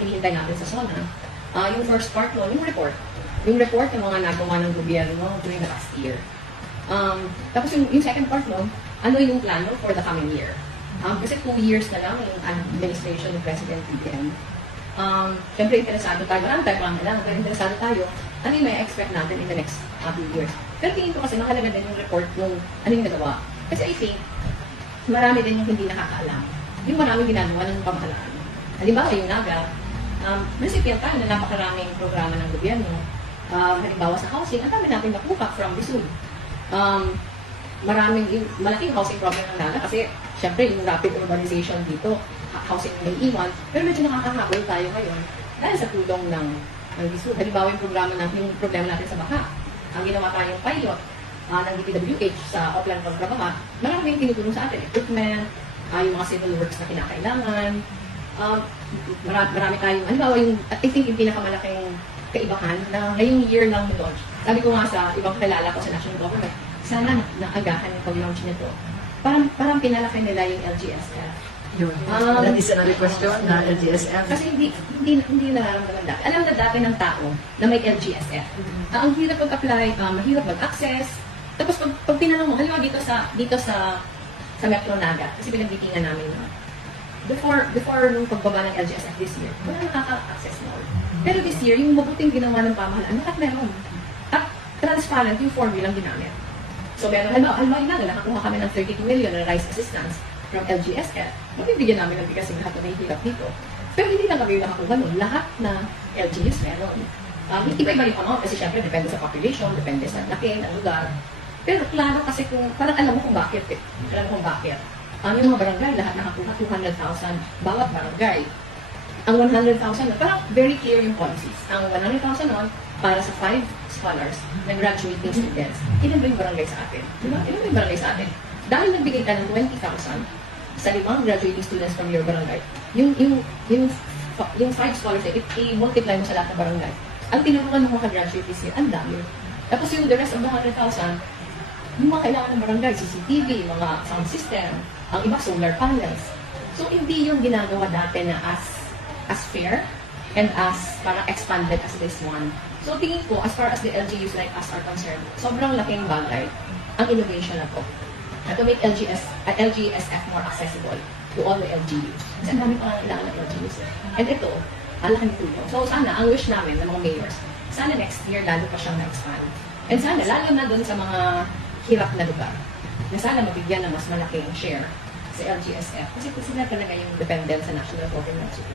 hinihintay natin sa SONA. Yung first part no, yung report. Yung report ng mga nagawa ng gobyerno during the past year. Tapos yung second part no, ano yung plano for the coming year. Kasi 2 years na lang yung administration ng President BBM. Siyempre, interesado tayo. Marami tayo pangalaman, pero interesado tayo. Ano yung may expect natin in the next 2 years? Pero tingin ko kasi mahalaga din yung report ng ano yung nagawa. Kasi I think, marami din yung hindi nakakaalam. Yung maraming ginagawa ng pamahalaan. Halimbawa, yung NAGA, recipient tayo na napakaraming programa ng gobyerno. Halimbawa sa housing, ang dami natin nakuha from Bisul. Malaking housing problem ng NAGA kasi syempre yung rapid urbanization dito, housing may iwan, pero medyo nakakahabol tayo ngayon dahil sa tulong ng Bisul. Halimbawa yung problema natin sa Baha. Ang ginawa tayong pilot ng DPWH sa Oplan Pagtrabaha, maraming tinutulong sa atin, equipment, yung mga civil works na kinakailangan, marami tayong, halimbawa yung, I think yung pinakamalaking kaibahan na ngayong year lang launch. Sabi ko nga sa ibang kilala ko sa national government, sana naagahan yung pag-launch nito. Parang pinalaki nila yung LGSF. That is another question na LGSF. Kasi hindi nararamdaman dati. Alam na dati ng tao na may LGSF. Ang hirap mag-apply, mahirap mag-access. Tapos pag tinanong mo, halimbawa dito sa Metro Naga, kasi pinagbitingan namin before nung pagbaba ng LGSF this year, wala nakaka-access na. Pero this year, yung mabuting ginawa ng pamahalaan, lahat meron. At transparent yung formula ang ginamit. So meron, halimbawa yung Naga, nakakuha kami ng 32 million na rice assistance from LGSF. Mabibigyan namin ng bigas yung lahat na nahihirap dito. Pero hindi lang kami nakakuha nun. Lahat na LGUs meron. Iba-iba yung amount kasi syempre depende sa population, depende sa laki ng lugar. Pero klaro kasi kung, parang alam mo kung bakit eh. Alam mo kung bakit. Yung mga barangay, lahat nakakuha 200,000 bawat barangay. Ang 100,000 na, parang very clear yung policies. Ang 100,000 nun, para sa 5 scholars na graduating students. Ilan ba yung barangay sa atin? Diba? Ilan ba yung barangay sa atin? Dahil nagbigay ka ng 20,000 sa 5 graduating students from your barangay, yung 5 scholars, i-multiply mo sa lahat ng barangay. Ang tinurukan ng mga graduate this year, ang dami. Tapos yung the rest of the 100,000, yung mga kailangan ng barangay, CCTV, mga sound system, ang iba solar panels. So hindi yung ginagawa dati na as fair and as parang expanded as this one. So tingin ko, as far as the LGUs like us are concerned, sobrang laking bagay ang innovation na to. To make LGSF more accessible to all the LGUs. Kasi ang dami pa nga kailangan ng LGUs. And ito, ang laking tulong. So sana, ang wish namin ng mga mayors, sana next year lalo pa siyang na-expand. And sana, lalo na doon sa mga hirap na lugar, na sana mabigyan ng mas malaking share sa LGSF. Kasi sila talaga yung dependent sa national government.